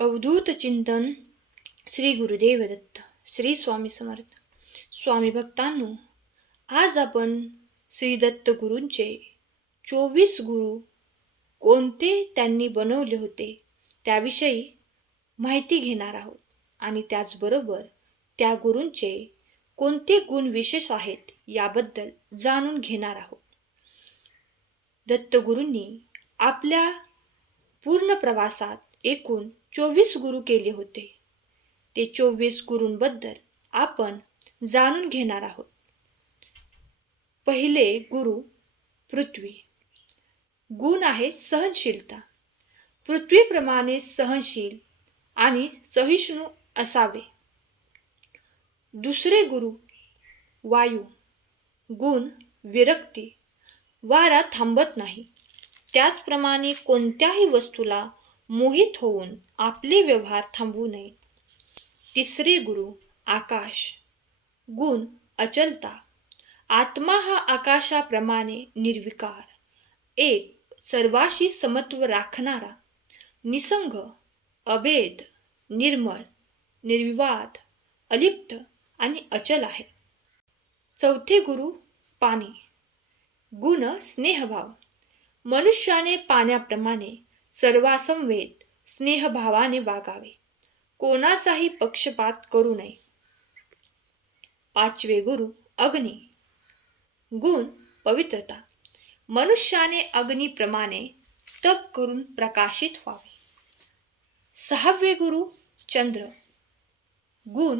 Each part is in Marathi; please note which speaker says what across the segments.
Speaker 1: अवधूत चिंतन श्री गुरुदेव दत्त श्री स्वामी समर्थ. स्वामी भक्तांनो आज आपण श्री दत्त गुरूंचे चोवीस गुरु कोणते त्यांनी बनवले होते त्याविषयी माहिती घेणार आहोत. आणि त्याचबरोबर त्या गुरूंचे कोणते गुण विशेष आहेत याबद्दल जाणून घेणार आहोत. दत्तगुरूंनी आपल्या पूर्ण प्रवासात एकूण चोवीस गुरु केले होते. ते चोवीस गुरूंबद्दल आपण जाणून घेणार आहोत. पहिले गुरु पृथ्वी. गुण आहे सहनशीलता. पृथ्वीप्रमाणे सहनशील आणि सहिष्णू असावे. दुसरे गुरु वायू. गुण विरक्ती. वारा थांबत नाही. त्याचप्रमाणे कोणत्याही वस्तूला मोहित होऊन आपले व्यवहार थांबवू नये. तिसरे गुरु आकाश. गुण अचलता. आत्मा हा आकाशाप्रमाणे निर्विकार. एक सर्वाशी समत्व राखणारा. निसंग अभेद निर्मळ निर्विवाद अलिप्त आणि अचल आहे. चौथे गुरु पाणी. गुण स्नेहभाव. मनुष्याने पाण्याप्रमाणे सर्वासमवेत स्नेहभावाने वागावे. कोणाचाही पक्षपात करू नये. पाचवे गुरु अग्नी. गुण पवित्रता. मनुष्याने अग्नीप्रमाणे तप करून प्रकाशित व्हावे. सहावे गुरु चंद्र. गुण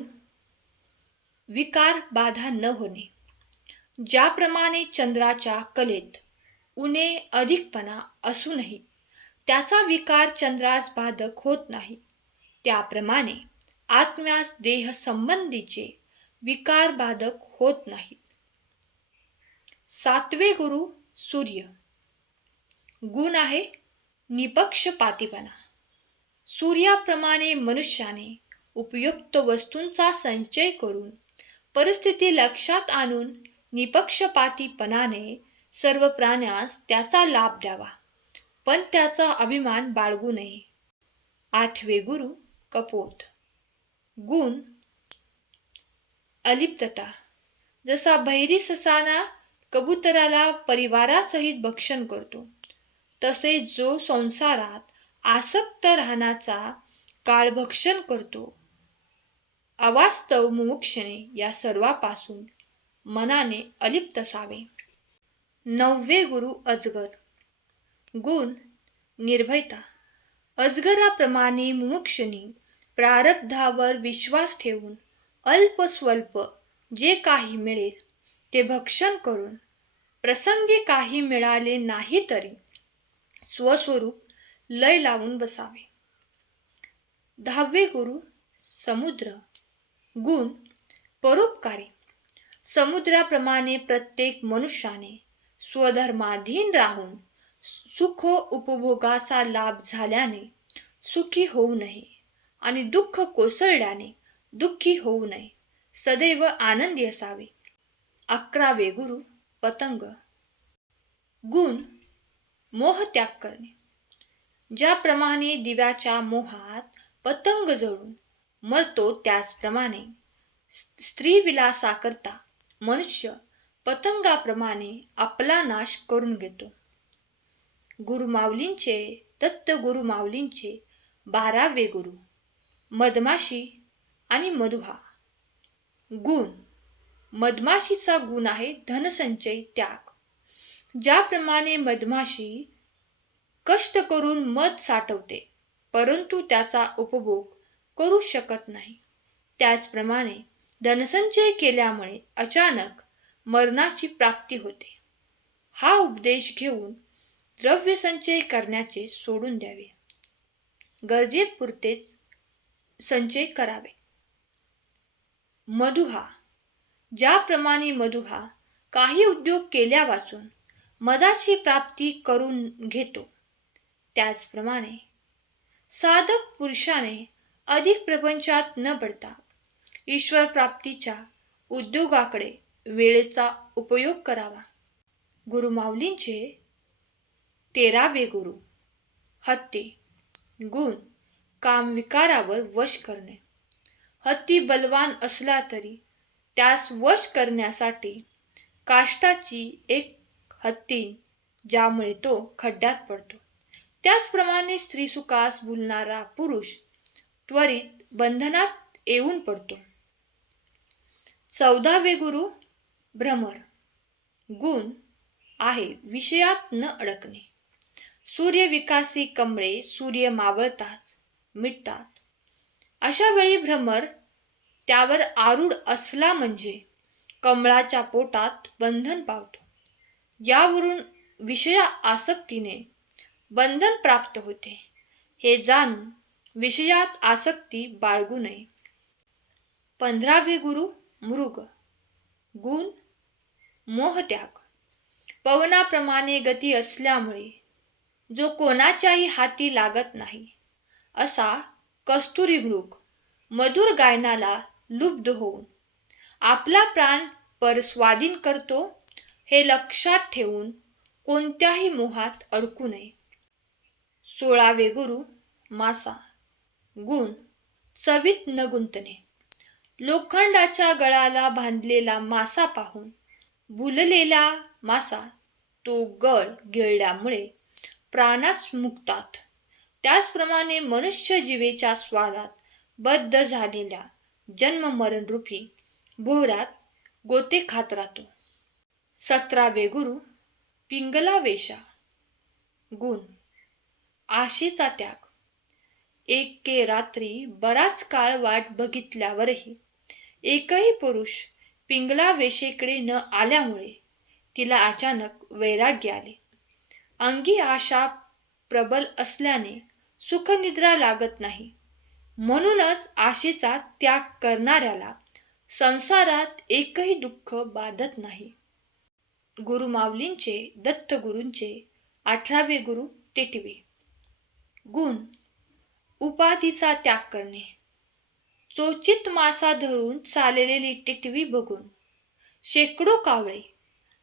Speaker 1: विकार बाधा न होणे. ज्याप्रमाणे चंद्राच्या कलेत उणे अधिकपणा असूनही त्याचा विकार चंद्रास बाधक होत नाही. त्याप्रमाणे आत्म्यास देह संबंधीचे विकार बाधक होत नाहीत. सातवे गुरु सूर्य. गुण आहे निपक्षपातीपणा. सूर्याप्रमाणे मनुष्याने उपयुक्त वस्तूंचा संचय करून परिस्थिती लक्षात आणून निपक्षपातीपणाने सर्व प्राण्यास त्याचा लाभ द्यावा. पण त्याचा अभिमान बाळगू नये. आठवे गुरु कपोत. गुण. अलिप्तता. जसा भैरी ससाना कबुतराला परिवारासहित भक्षण करतो तसे जो संसारात आसक्त राहण्याचा काळ भक्षण करतो अवास्तव मुमुक्षणे या सर्वापासून मनाने अलिप्त असावे. नववे गुरु अजगर. गुण निर्भयता. अजगराप्रमाणे मुमुक्षणी प्रारब्धावर विश्वास ठेवून अल्प स्वल्प जे काही मिळेल ते भक्षण करून प्रसंगी काही मिळाले नाही तरी स्वस्वरूप लय लावून बसावे. दहावे गुरु समुद्र. गुण परोपकारी. समुद्राप्रमाणे प्रत्येक मनुष्याने स्वधर्माधीन राहून सुख उपभोगाचा लाभ झाल्याने सुखी होऊ नये आणि दुःख कोसळल्याने दुःखी होऊ नये. सदैव आनंदी असावे. अकरावे गुरु पतंग. गुण मोह त्याग करणे. ज्याप्रमाणे दिव्याच्या मोहात पतंग जळून मरतो त्याचप्रमाणे स्त्री विलासाकरता मनुष्य पतंगाप्रमाणे आपला नाश करून घेतो. गुरुमाऊलींचे दत्त गुरुमाऊलींचे बारावे गुरु मधमाशी आणि मधुहा. गुण. मधमाशीचा गुण आहे धनसंचय त्याग. ज्याप्रमाणे मधमाशी कष्ट करून मध साठवते परंतु त्याचा उपभोग करू शकत नाही. त्याचप्रमाणे धनसंचय केल्यामुळे अचानक मरणाची प्राप्ती होते. हा उपदेश घेऊन द्रव्य संचय करण्याचे सोडून द्यावे. गरजेपुरतेच संचय करावे. मधुहा. ज्याप्रमाणे मधुहा काही उद्योग केल्या वाचून मदाची प्राप्ती करून घेतो. त्याचप्रमाणे साधक पुरुषाने अधिक प्रपंचात न पडता ईश्वर प्राप्तीच्या उद्योगाकडे वेळेचा उपयोग करावा. गुरुमाऊलींचे तेरावे गुरु हत्ती. गुण. कामविकारावर वश करणे. हत्ती बलवान असला तरी त्यास वश करण्यासाठी काष्टाची एक हत्ती ज्यामुळे तो खड्ड्यात पडतो. त्याचप्रमाणे स्त्रीसुखास भुलणारा पुरुष त्वरित बंधनात येऊन पडतो. चौदावे गुरु भ्रमर. गुण आहे विषयात न अडकणे. सूर्यविकासी कमळे सूर्य मावळताच मिटतात. अशा वेळी भ्रमर त्यावर आरूढ असला म्हणजे कमळाच्या पोटात बंधन पावतो. यावरून विषया आसक्तीने बंधन प्राप्त होते. हे जाणून विषयात आसक्ती बाळगू नये. पंधरावे गुरु मृग. गुण मोहत्याग पवनाप्रमाणे गती असल्यामुळे जो कोणाच्याही हाती लागत नाही. असा कस्तुरी मृग मधुर गायनाला लुब्ध होऊन आपला प्राण परस्वाधीन करतो हे लक्षात ठेवून कोणत्याही मोहात अडकू नये. सोळावे गुरु मासा. गुण चवीत न गुंतणे लोखंडाच्या गळाला बांधलेला मासा पाहून भुललेला मासा तो गळ गिळल्यामुळे प्राणास मुक्तात. त्याचप्रमाणे मनुष्य जीवेच्या स्वादात बद्ध झालेल्या जन्म रूपी भोरात गोते खात राहतो. सतरावे गुरु पिंगला वेशा गुण. आशेचा त्याग. एके रात्री बराच काळ वाट बघितल्यावरही एकही पुरुष पिंगला वेशेकडे न आल्यामुळे तिला अचानक वैराग्य आले. अंगी आशा प्रबल असल्याने सुखनिद्रा लागत नाही. म्हणूनच आशेचा त्याग करणाऱ्याला संसारात एकही दुःख बाधत नाही. गुरुमाऊलींचे दत्तगुरूंचे अठरावे गुरु टेटवे. गुण उपाधीचा त्याग करणे. चोचित मासा धरून चाललेली टिटवी बघून शेकडो कावळे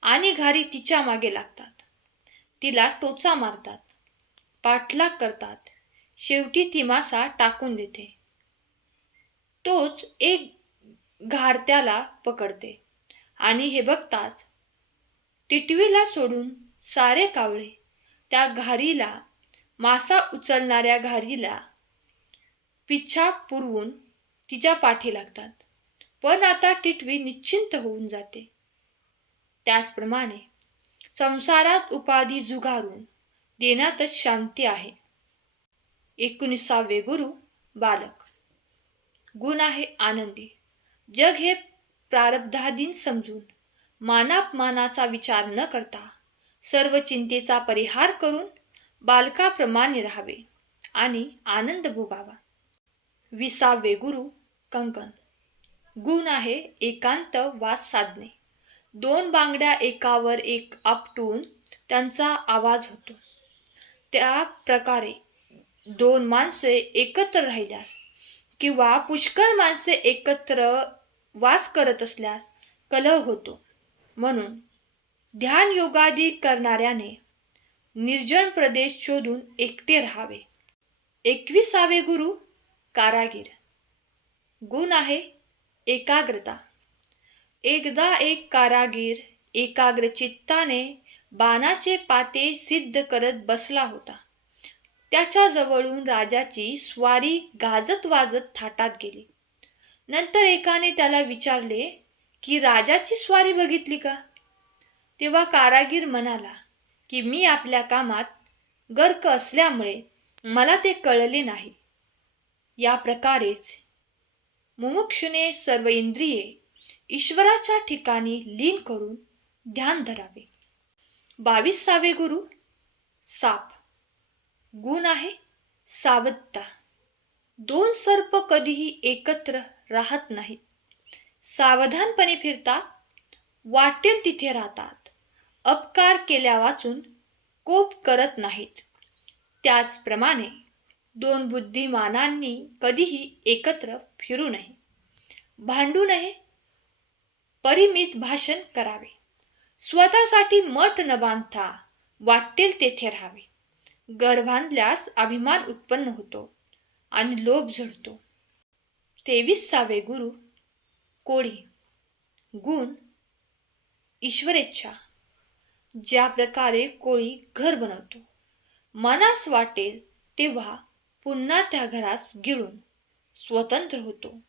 Speaker 1: आणि घारी तिच्यामागे लागतात. तिला टोचा मारतात. पाठलाग करतात. शेवटी ती मासा टाकून देते. तोच एक घारत्याला पकडते. आणि हे बघताच टिटवीला सोडून सारे कावळे त्या घारीला मासा उचलणाऱ्या घारीला पिच्छा पुरवून तिच्या पाठी लागतात. पण आता टिटवी निश्चिंत होऊन जाते. त्याचप्रमाणे संसारात उपाधी जुगारून देण्यातच शांती आहे. एकोणीसावे गुरु बालक. गुण आहे आनंदी. जग हे प्रारब्धाधीन समजून मानापमानाचा विचार न करता सर्व चिंतेचा परिहार करून बालकाप्रमाणे राहावे आणि आनंद भोगावा. विसावे गुरु कंकण गुण आहे एकांत वास साधणे. दोन बांगड्या एकावर एक आपटून त्यांचा आवाज होतो. त्या प्रकारे दोन माणसे एकत्र राहिल्यास किंवा पुष्कळ माणसे एकत्र वास करत असल्यास कलह होतो. म्हणून ध्यान योगादी करणाऱ्याने निर्जन प्रदेश शोधून एकटे राहावे. एकविसावे गुरु कारागीर. गुण आहे एकाग्रता. एकदा एक कारागीर एकाग्रचित्ताने बाणाचे पाते सिद्ध करत बसला होता. त्याच्या जवळून राजाची स्वारी गाजत वाजत थाटात गेली. नंतर एकाने त्याला विचारले की राजाची स्वारी बघितली का? तेव्हा कारागीर म्हणाला की मी आपल्या कामात गर्क असल्यामुळे मला ते कळले नाही. या प्रकारेच मुमुक्षुने सर्व इंद्रिये ईश्वराच्या ठिकाणी लीन करून ध्यान धरावे. बावीसावे गुरु साप. गुण आहे सावधता. दोन सर्प कधीही एकत्र राहत नाहीत सावधानपणे फिरतात वाटेल तिथे राहतात. अपकार केल्या वाचून कोप करत नाहीत. त्याचप्रमाणे दोन बुद्धिमानांनी कधीही एकत्र फिरू नये. भांडू नये परिमित भाषण करावे. स्वतःसाठी मठ न बांधता वाटेल तेथे राहावे. घर बांधल्यास अभिमान उत्पन्न होतो आणि लोभ जडतो तेविसावे गुरु कोळी. गुण ईश्वरेच्छा. ज्या प्रकारे कोळी घर बनवतो मनास वाटेल तेव्हा पुन्हा त्या घरास गिळून स्वतंत्र होतो.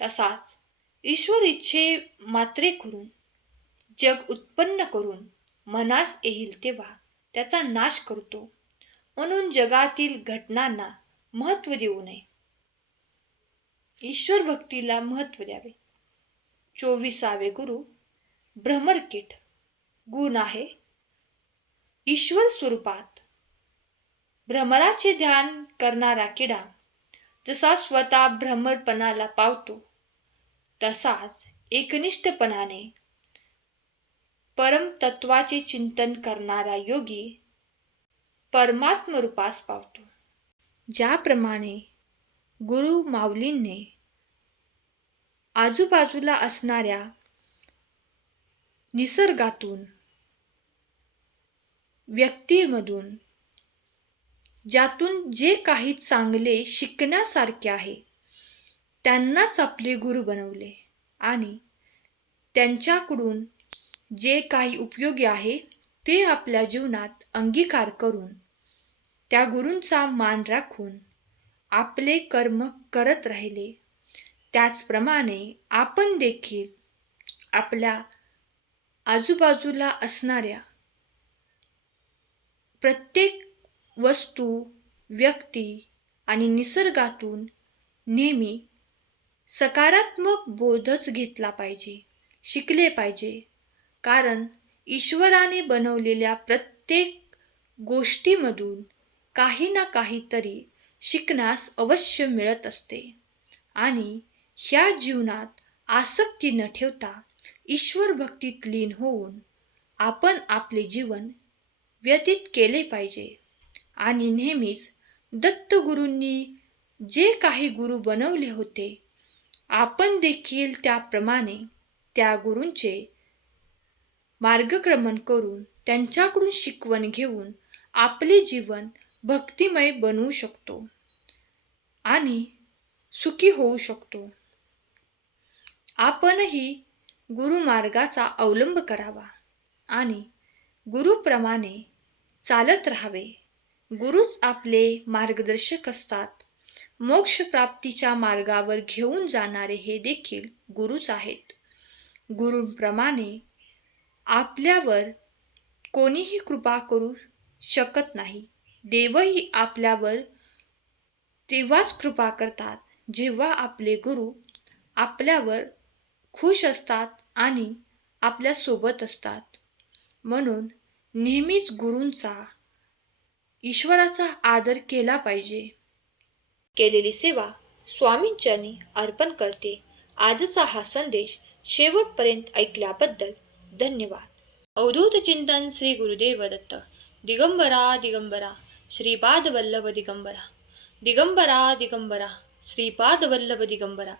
Speaker 1: तसाच ईश्वर इच्छे मात्रे करून जग उत्पन्न करून मनास येईल तेव्हा त्याचा नाश करतो. म्हणून जगातील घटनांना महत्त्व देऊ नये. ईश्वर भक्तीला महत्त्व द्यावे. चोवीसावे गुरु भ्रमरकीट. गुण आहे ईश्वर स्वरूपात. भ्रमराचे ध्यान करणारा किडा जसा स्वतः भ्रमरपणाला पावतो तसाच एकनिष्ठपणाने परमतत्वाचे चिंतन करणारा योगी परमात्म रूपास पावतो. ज्याप्रमाणे गुरु माऊलींनी आजूबाजूला असणाऱ्या निसर्गातून व्यक्तीमधून ज्यातून जे काही चांगले शिकण्यासारखे आहे त्यांनाच आपले गुरु बनवले. आणि त्यांच्याकडून जे काही उपयोगी आहे ते आपल्या जीवनात अंगीकार करून त्या गुरूंचा मान राखून आपले कर्म करत राहिले. त्याचप्रमाणे आपण देखील आपल्या आजूबाजूला असणाऱ्या प्रत्येक वस्तू व्यक्ती आणि निसर्गातून नेहमी सकारात्मक बोधच घेतला पाहिजे शिकले पाहिजे. कारण ईश्वराने बनवलेल्या प्रत्येक गोष्टीमधून काही ना काहीतरी शिकण्यास अवश्य मिळत असते. आणि ह्या जीवनात आसक्ती न ठेवता ईश्वर भक्तीत लीन होऊन आपण आपले जीवन व्यतीत केले पाहिजे. आणि नेहमीच दत्तगुरूंनी जे काही गुरु बनवले होते आपण देखील त्याप्रमाणे त्या गुरूंचे मार्गक्रमण करून त्यांच्याकडून शिकवण घेऊन आपले जीवन भक्तिमय बनवू शकतो आणि सुखी होऊ शकतो. आपणही गुरुमार्गाचा अवलंब करावा आणि गुरुप्रमाणे चालत राहावे. गुरुच आपले मार्गदर्शक असतात. मोक्षप्राप्तीच्या मार्गावर घेऊन जाणारे हे देखील गुरुच आहेत. गुरुंप्रमाणे आपल्यावर कोणीही कृपा करू शकत नाही. देवही आपल्यावर तेव्हाच कृपा करतात जेव्हा आपले गुरु आपल्यावर खुश असतात आणि आपल्यासोबत असतात. म्हणून नेहमीच गुरूंचा ईश्वराचा आदर केला पाहिजे. केलेली सेवा स्वामींचरणी अर्पण करते. आजचा हा संदेश शेवटपर्यंत ऐकल्याबद्दल धन्यवाद. अवधूत चिंतन श्री गुरुदेव दत्त. दिगंबरा दिगंबरा श्रीपाद वल्लभ दिगंबरा. दिगंबरा दिगंबरा श्रीपाद वल्लभ दिगंबरा.